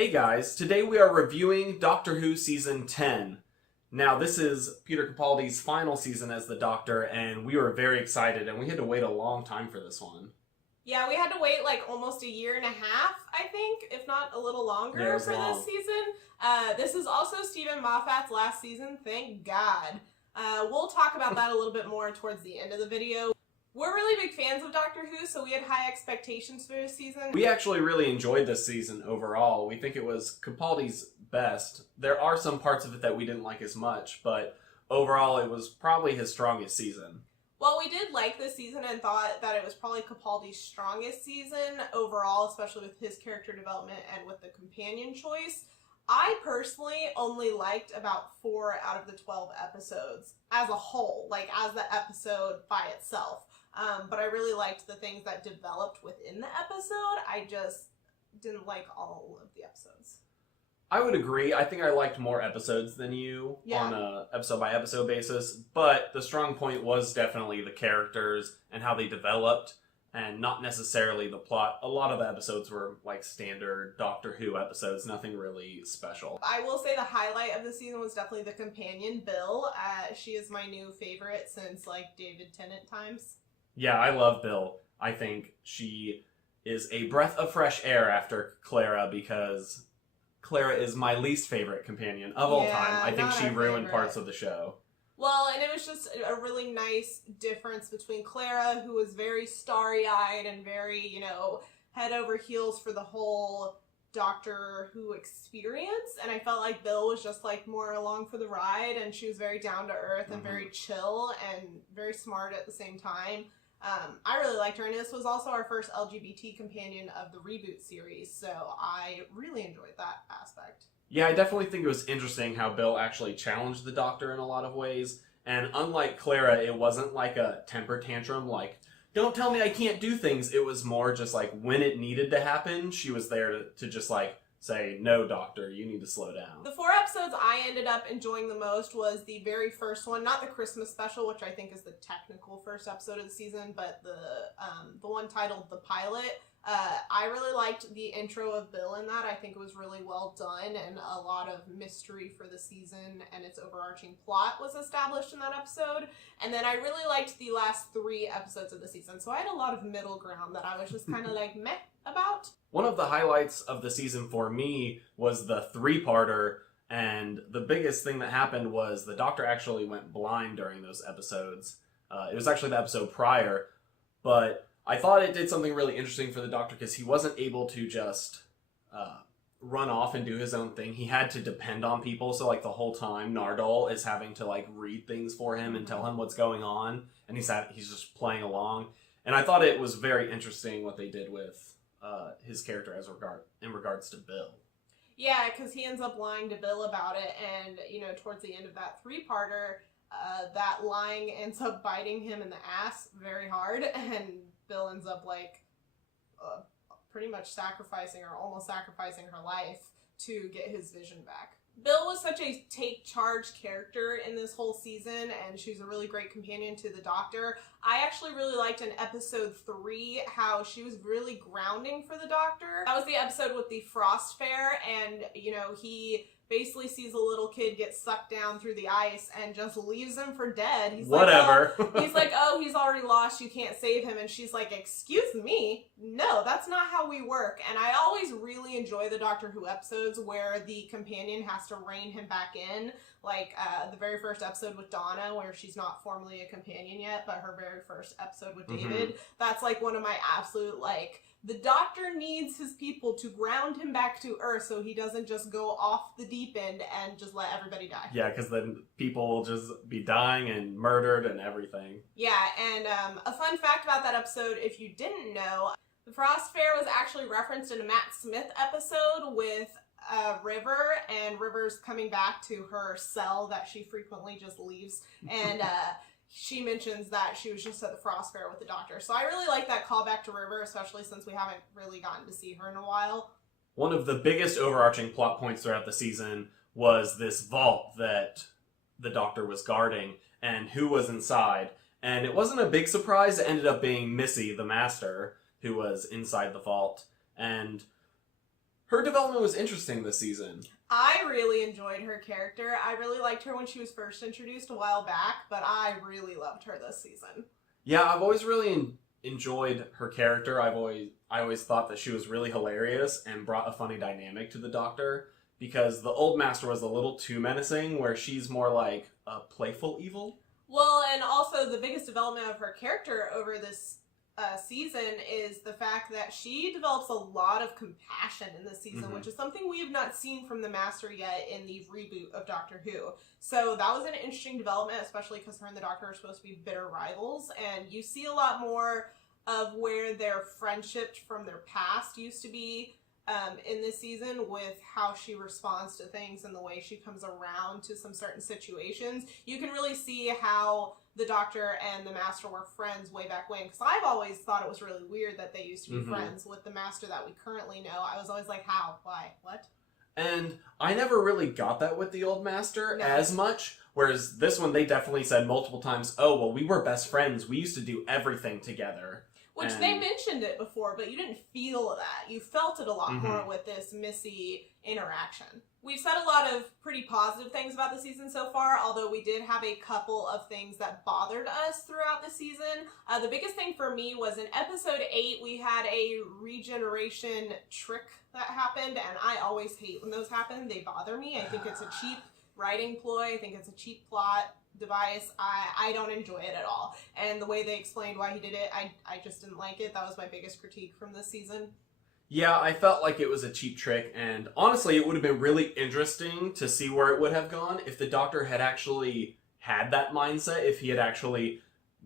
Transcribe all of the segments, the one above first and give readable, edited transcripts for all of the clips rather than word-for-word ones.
Hey guys, today we are reviewing Doctor Who Season 10. Now this is Peter Capaldi's final season as the Doctor, and we were very excited, and we had to wait a long time for this one. Yeah, we had to wait like almost a year and a half, I think, if not a little longer for this season. This is also Stephen Moffat's last season, thank God. We'll talk about that a little bit more towards the end of the video. We're really big fans of Doctor Who, so we had high expectations for this season. We actually really enjoyed this season overall. We think it was Capaldi's best. There are some parts of it that we didn't like as much, but overall it was probably his strongest season. Well, we did like this season and thought that it was probably Capaldi's strongest season overall, especially with his character development and with the companion choice. I personally only liked about 4 out of the 12 episodes as a whole, like as the episode by itself. But I really liked the things that developed within the episode. I just didn't like all of the episodes. I would agree. I think I liked more episodes than you on a episode-by-episode basis, but the strong point was definitely the characters and how they developed, and not necessarily the plot. A lot of the episodes were like standard Doctor Who episodes, nothing really special. I will say the highlight of the season was definitely the companion, Bill. She is my new favorite since like David Tennant times. Yeah, I love Bill. I think she is a breath of fresh air after Clara, because Clara is my least favorite companion of all time. I think she ruined parts of the show. Well, and it was just a really nice difference between Clara, who was very starry-eyed and very, head over heels for the whole Doctor Who experience, and I felt like Bill was just like more along for the ride, and she was very down to earth and very chill and very smart at the same time. I really liked her, and this was also our first LGBT companion of the reboot series, so I really enjoyed that aspect. Yeah, I definitely think it was interesting how Bill actually challenged the Doctor in a lot of ways, and unlike Clara, it wasn't like a temper tantrum, like, don't tell me I can't do things. It was more just like, when it needed to happen, she was there to just like, say, no, Doctor, you need to slow down. The 4 episodes I ended up enjoying the most was the very first one, not the Christmas special, which I think is the technical first episode of the season, but the one titled The Pilot. I really liked the intro of Bill in that. I think it was really well done, and a lot of mystery for the season and its overarching plot was established in that episode. And then I really liked the last 3 episodes of the season, so I had a lot of middle ground that I was just kind of like meh about. One of the highlights of the season for me was the 3-parter, and the biggest thing that happened was the Doctor actually went blind during those episodes. It was actually the episode prior, but I thought it did something really interesting for the Doctor because he wasn't able to just run off and do his own thing. He had to depend on people, so like the whole time Nardole is having to like read things for him and tell him what's going on, and he's just playing along. And I thought it was very interesting what they did with his character in regards to Bill. Yeah, because he ends up lying to Bill about it, and towards the end of that 3-parter, that lying ends up biting him in the ass very hard, and Bill ends up like pretty much sacrificing or almost sacrificing her life to get his vision back. Bill was such a take charge character in this whole season, and she's a really great companion to the Doctor. I actually really liked in episode 3 how she was really grounding for the Doctor. That was the episode with the Frost Fair, and he basically sees a little kid get sucked down through the ice and just leaves him for dead. He's whatever. Like, oh, he's already lost, you can't save him. And she's like, excuse me? No, that's not how we work. And I always really enjoy the Doctor Who episodes where the companion has to rein him back in. Like the very first episode with Donna, where she's not formally a companion yet, but her very first episode with David. That's like one of my absolute, like, the Doctor needs his people to ground him back to Earth so he doesn't just go off the deep end and just let everybody die. Yeah, because then people will just be dying and murdered and everything. Yeah, and a fun fact about that episode, if you didn't know, the Frost Fair was actually referenced in a Matt Smith episode with River, and River's coming back to her cell that she frequently just leaves, and she mentions that she was just at the Frost Fair with the Doctor. So I really like that callback to River, especially since we haven't really gotten to see her in a while. One of the biggest overarching plot points throughout the season was this vault that the Doctor was guarding and who was inside. And it wasn't a big surprise. It ended up being Missy, the Master, who was inside the vault. And Her development was interesting this season. I really enjoyed her character. I really liked her when she was first introduced a while back, but I really loved her this season. Yeah, I've always really enjoyed her character. I always thought that she was really hilarious and brought a funny dynamic to the Doctor, because the old Master was a little too menacing, where she's more like a playful evil. Well, and also the biggest development of her character over this season is the fact that she develops a lot of compassion in this season, which is something we have not seen from the Master yet in the reboot of Doctor Who. So that was an interesting development, especially because her and the Doctor are supposed to be bitter rivals, and you see a lot more of where their friendship from their past used to be in this season, with how she responds to things and the way she comes around to some certain situations. You can really see how the Doctor and the Master were friends way back when, because I've always thought it was really weird that they used to be friends with the Master that we currently know. I was always like, how? Why? What? And I never really got that with the old Master as much, whereas this one they definitely said multiple times, oh, well, we were best friends. We used to do everything together. Which they mentioned it before, but you didn't feel that. You felt it a lot more with this Missy interaction. We've said a lot of pretty positive things about the season so far, although we did have a couple of things that bothered us throughout the season. The biggest thing for me was in episode 8, we had a regeneration trick that happened, and I always hate when those happen. They bother me. I think it's a cheap writing ploy. I think it's a cheap plot device. I don't enjoy it at all. And the way they explained why he did it, I just didn't like it. That was my biggest critique from this season. Yeah, I felt like it was a cheap trick, and honestly, it would have been really interesting to see where it would have gone if the Doctor had actually had that mindset, if he had actually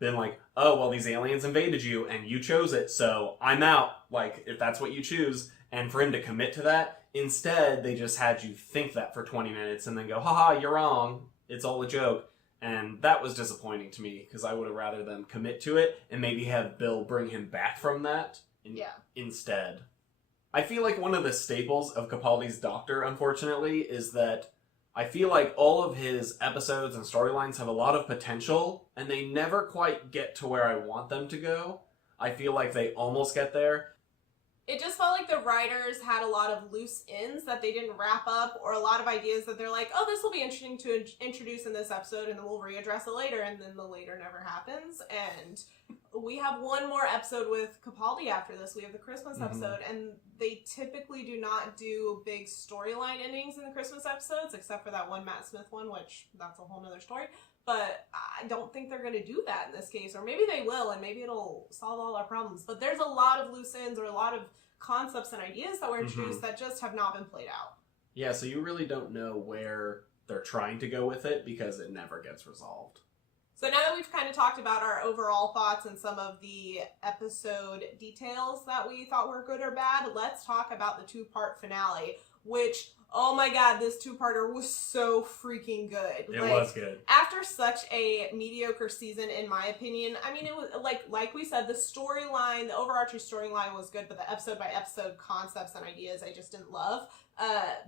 been like, oh, well, these aliens invaded you, and you chose it, so I'm out, like, if that's what you choose, and for him to commit to that. Instead, they just had you think that for 20 minutes, and then go, haha, you're wrong, it's all a joke. And that was disappointing to me, because I would have rather them commit to it, and maybe have Bill bring him back from that instead. I feel like one of the staples of Capaldi's Doctor, unfortunately, is that I feel like all of his episodes and storylines have a lot of potential, and they never quite get to where I want them to go. I feel like they almost get there. It just felt like the writers had a lot of loose ends that they didn't wrap up, or a lot of ideas that they're like, oh, this will be interesting to introduce in this episode, and then we'll readdress it later, and then the later never happens. And we have one more episode with Capaldi after this. We have the Christmas episode, and they typically do not do big storyline endings in the Christmas episodes, except for that one Matt Smith one, which that's a whole nother story. But I don't think they're going to do that in this case, or maybe they will, and maybe it'll solve all our problems. But there's a lot of loose ends, or a lot of concepts and ideas that were introduced that just have not been played out. Yeah, so you really don't know where they're trying to go with it, because it never gets resolved. So now that we've kind of talked about our overall thoughts and some of the episode details that we thought were good or bad, let's talk about the two-part finale, which, oh my god, this two-parter was so freaking good. It was good. After such a mediocre season, in my opinion, I mean, it was, like we said, the storyline, the overarching storyline was good, but the episode-by-episode concepts and ideas I just didn't love.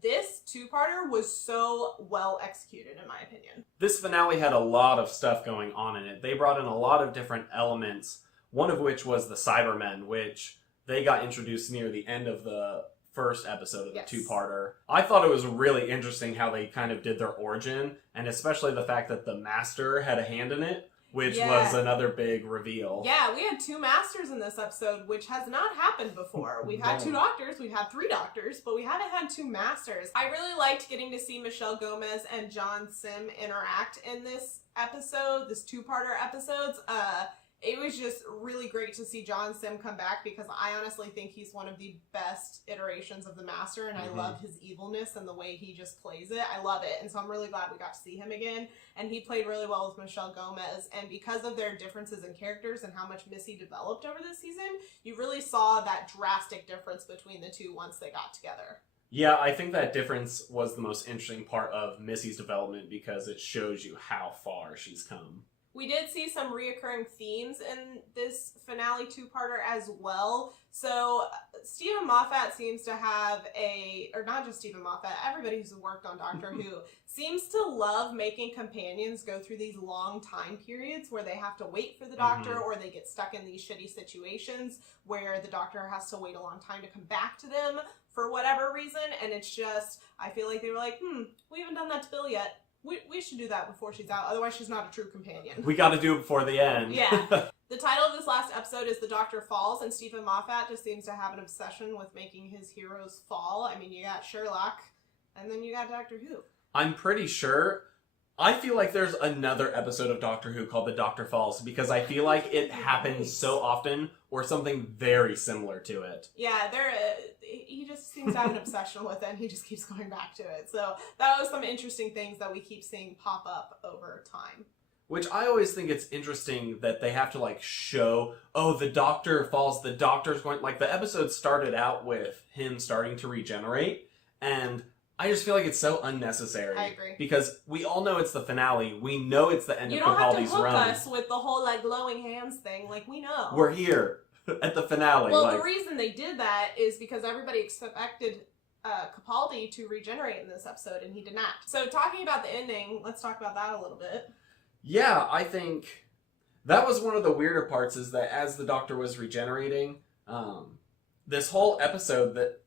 This two-parter was so well executed, in my opinion. This finale had a lot of stuff going on in it. They brought in a lot of different elements, one of which was the Cybermen, which they got introduced near the end of the first episode of the two-parter. I thought it was really interesting how they kind of did their origin, and especially the fact that the Master had a hand in it, which was another big reveal. Yeah, we had two Masters in this episode, which has not happened before. We've had two Doctors, we've had three Doctors, but we haven't had two Masters. I really liked getting to see Michelle Gomez and John Sim interact in this episode, this two-parter episodes. It was just really great to see John Sim come back, because I honestly think he's one of the best iterations of the Master, and I love his evilness and the way he just plays it. I love it, and so I'm really glad we got to see him again. And he played really well with Michelle Gomez, and because of their differences in characters and how much Missy developed over this season, you really saw that drastic difference between the two once they got together. Yeah, I think that difference was the most interesting part of Missy's development, because it shows you how far she's come. We did see some reoccurring themes in this finale two-parter as well. So Stephen Moffat seems to have or not just Stephen Moffat, everybody who's worked on Doctor Who seems to love making companions go through these long time periods where they have to wait for the Doctor or they get stuck in these shitty situations where the Doctor has to wait a long time to come back to them for whatever reason. And it's just, I feel like they were like, we haven't done that to Bill yet. We should do that before she's out, otherwise she's not a true companion. We gotta do it before the end. Yeah. The title of this last episode is The Doctor Falls, and Stephen Moffat just seems to have an obsession with making his heroes fall. I mean, you got Sherlock, and then you got Doctor Who. I'm pretty sure. I feel like there's another episode of Doctor Who called The Doctor Falls, because I feel like it happens so often, or something very similar to it. Yeah, he just seems to have an obsession with it, and he just keeps going back to it. So that was some interesting things that we keep seeing pop up over time. Which I always think it's interesting that they have to, like, show, oh, the Doctor falls, the Doctor's going... Like, the episode started out with him starting to regenerate, and I just feel like it's so unnecessary. I agree. Because we all know it's the finale. We know it's the end of Capaldi's run. You don't have to hook us with the whole, like, glowing hands thing. Like, we know. We're here at the finale. Well, the reason they did that is because everybody expected Capaldi to regenerate in this episode, and he did not. So, talking about the ending, let's talk about that a little bit. Yeah, I think that was one of the weirder parts, is that as the Doctor was regenerating, this whole episode, that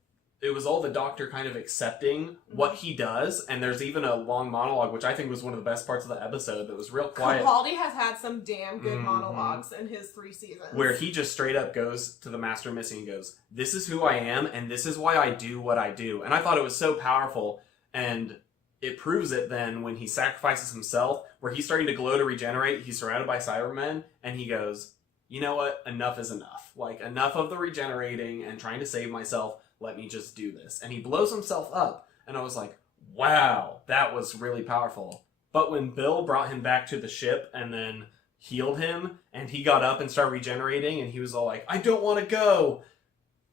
it was all the Doctor kind of accepting what he does, and there's even a long monologue, which I think was one of the best parts of the episode, that was real quiet. Capaldi has had some damn good monologues in his 3 seasons. Where he just straight up goes to the Master Missing and goes, this is who I am, and this is why I do what I do. And I thought it was so powerful, and it proves it then when he sacrifices himself, where he's starting to glow to regenerate, he's surrounded by Cybermen, and he goes, you know what, enough is enough. Like, enough of the regenerating and trying to save myself, let me just do this. And he blows himself up, and I was like, wow, that was really powerful. But when Bill brought him back to the ship and then healed him, and he got up and started regenerating, and he was all like, I don't want to go,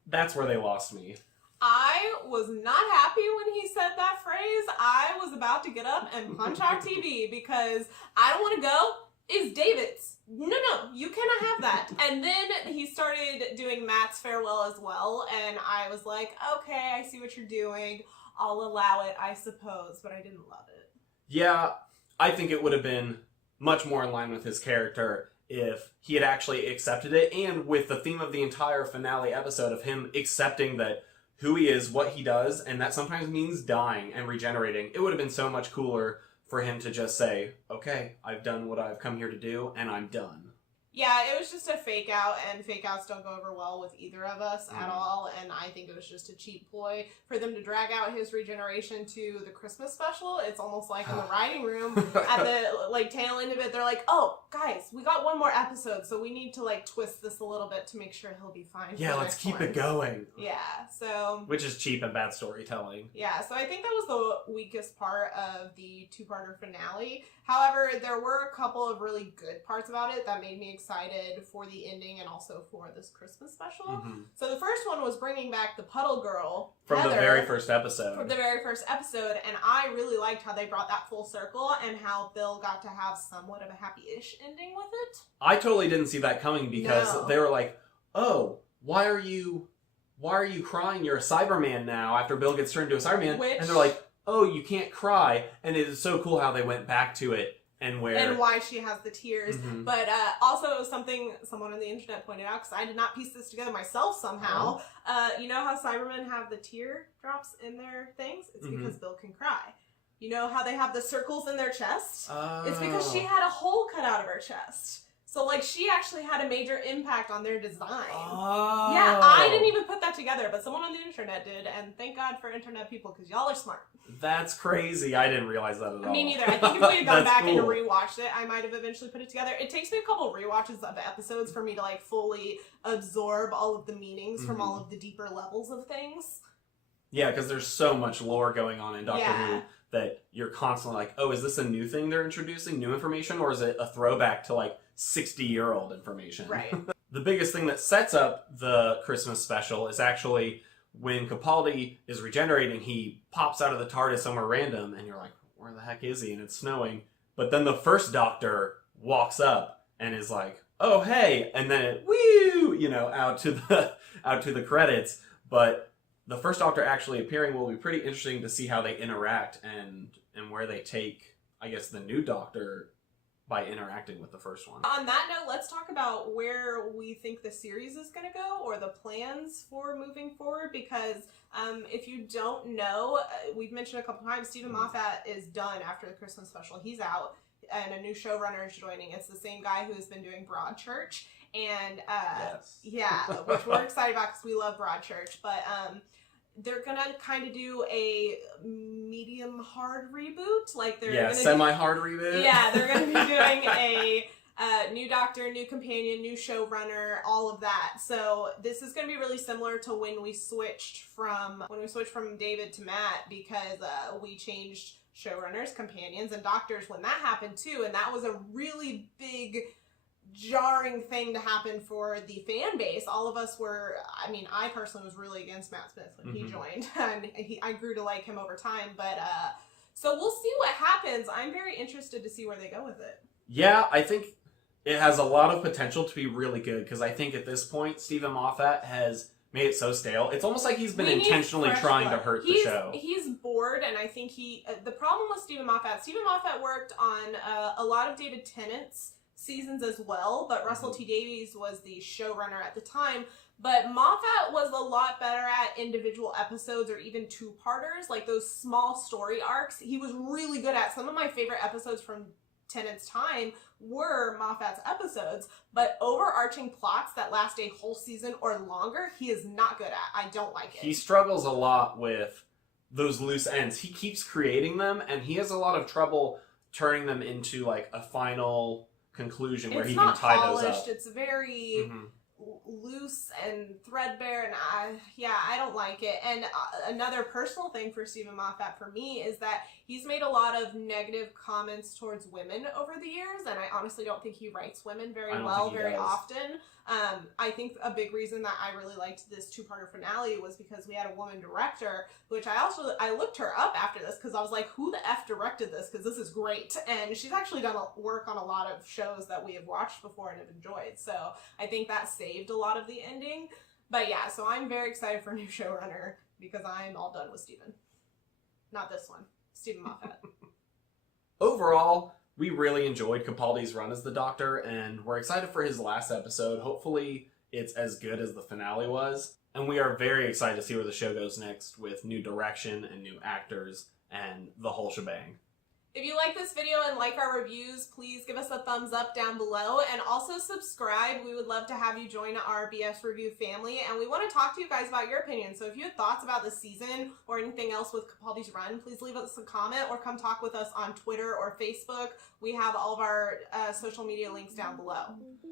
that's where they lost me. I was not happy when he said that phrase. I was about to get up and punch our TV because I don't want to go. It's David's. No, you cannot have that. And then he started doing Matt's farewell as well, and I was like, okay, I see what you're doing. I'll allow it, I suppose, but I didn't love it. Yeah, I think it would have been much more in line with his character if he had actually accepted it, and with the theme of the entire finale episode of him accepting that who he is, what he does, and that sometimes means dying and regenerating. It would have been so much cooler for him to just say, okay, I've done what I've come here to do, and I'm done. Yeah, it was just a fake out, and fake outs don't go over well with either of us at all, and I think it was just a cheap ploy for them to drag out his regeneration to the Christmas special. It's almost like in the writing room, at the tail end of it, they're like, oh, guys, we got one more episode, so we need to twist this a little bit to make sure he'll be fine. Yeah, let's keep it going. Yeah, so... Which is cheap and bad storytelling. Yeah, so I think that was the weakest part of the two-parter finale. However, there were a couple of really good parts about it that made me excited for the ending and also for this Christmas special. So the first one was bringing back the Puddle Girl, From Heather, the very first episode. From the very first episode, and I really liked how they brought that full circle and how Bill got to have somewhat of a happy-ish ending with it. I totally didn't see that coming because they were like, oh, why are you crying? You're a Cyberman now after Bill gets turned into a Cyberman. And they're like, oh, you can't cry. And it is so cool how they went back to it and why she has the tears. But also something someone on the internet pointed out, because I did not piece this together myself somehow. You know how Cybermen have the tear drops in their things? It's because Bill can cry. You know how they have the circles in their chest? It's because she had a hole cut out of her chest. So, she actually had a major impact on their design. Oh. Yeah, I didn't even put that together, but someone on the internet did, and thank God for internet people, because y'all are smart. That's crazy. I didn't realize that at all. Me neither. I think if we had gone back and rewatched it, I might have eventually put it together. It takes me a couple rewatches of episodes for me to, fully absorb all of the meanings from all of the deeper levels of things. Yeah, because there's so much lore going on in Doctor Who that you're constantly like, oh, is this a new thing they're introducing, new information, or is it a throwback to, 60-year-old information? Right. The biggest thing that sets up the Christmas special is actually when Capaldi is regenerating, he pops out of the TARDIS somewhere random, and you're like, where the heck is he? And it's snowing. But then the first Doctor walks up and is like, "Oh hey," and then it, woo, out to the credits. But the first Doctor actually appearing will be pretty interesting to see how they interact and where they take, I guess, the new Doctor by interacting with the first one. On that note, let's talk about where we think the series is going to go, or the plans for moving forward, because if you don't know, we've mentioned a couple times, Stephen Moffat is done after the Christmas special. He's out, and a new showrunner is joining. It's the same guy who has been doing Broadchurch, and Yes. yeah, which we're excited about because we love Broadchurch, but they're gonna kind of do a medium hard reboot, like they're gonna semi-hard reboot. Yeah, they're gonna be doing a new Doctor, new companion, new showrunner, all of that. So this is gonna be really similar to when we switched from David to Matt, because we changed showrunners, companions, and doctors when that happened too, and that was a really big jarring thing to happen for the fan base. All of us were, I personally was really against Matt Smith when he joined, and I grew to like him over time, but so we'll see what happens. I'm very interested to see where they go with it. Yeah, I think it has a lot of potential to be really good, because I think at this point Stephen Moffat has made it so stale. It's almost like he's been intentionally trying to hurt the show. He's bored, and I think the problem with Stephen Moffat worked on a lot of David Tennant's seasons as well, but Russell T Davies was the showrunner at the time. But Moffat was a lot better at individual episodes, or even two-parters, like those small story arcs. He was really good at. Some of my favorite episodes from Tennant's time were Moffat's episodes, but overarching plots that last a whole season or longer, he is not good at. I don't like it. He struggles a lot with those loose ends. He keeps creating them, and he has a lot of trouble turning them into like a final conclusion where he can tie those up. It's very loose and threadbare, and I don't like it. And another personal thing for Stephen Moffat for me is that he's made a lot of negative comments towards women over the years, and I honestly don't think he writes women very well very often. I think a big reason that I really liked this two-parter finale was because we had a woman director, which I looked her up after this because I was like, who the F directed this? Because this is great. And she's actually done work on a lot of shows that we have watched before and have enjoyed. So I think that saved a lot of the ending. But yeah, so I'm very excited for a new showrunner because I'm all done with Stephen. Not this one. Stephen Moffat. Overall, we really enjoyed Capaldi's run as the Doctor, and we're excited for his last episode. Hopefully it's as good as the finale was. And we are very excited to see where the show goes next with new direction and new actors and the whole shebang. If you like this video and like our reviews, please give us a thumbs up down below, and also subscribe. We would love to have you join our BS Review family, and we want to talk to you guys about your opinions. So if you have thoughts about the season or anything else with Capaldi's run, please leave us a comment or come talk with us on Twitter or Facebook. We have all of our social media links down below.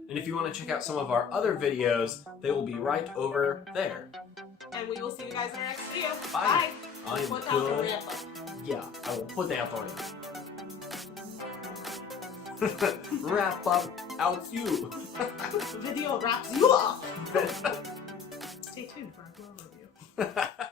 And if you want to check out some of our other videos, they will be right over there. And we will see you guys in our next video. Bye. Bye. I'm Put down the good. wrap-up. Yeah, I will put that on you. Wrap up out you. The video wraps you up. Stay tuned for a glow review.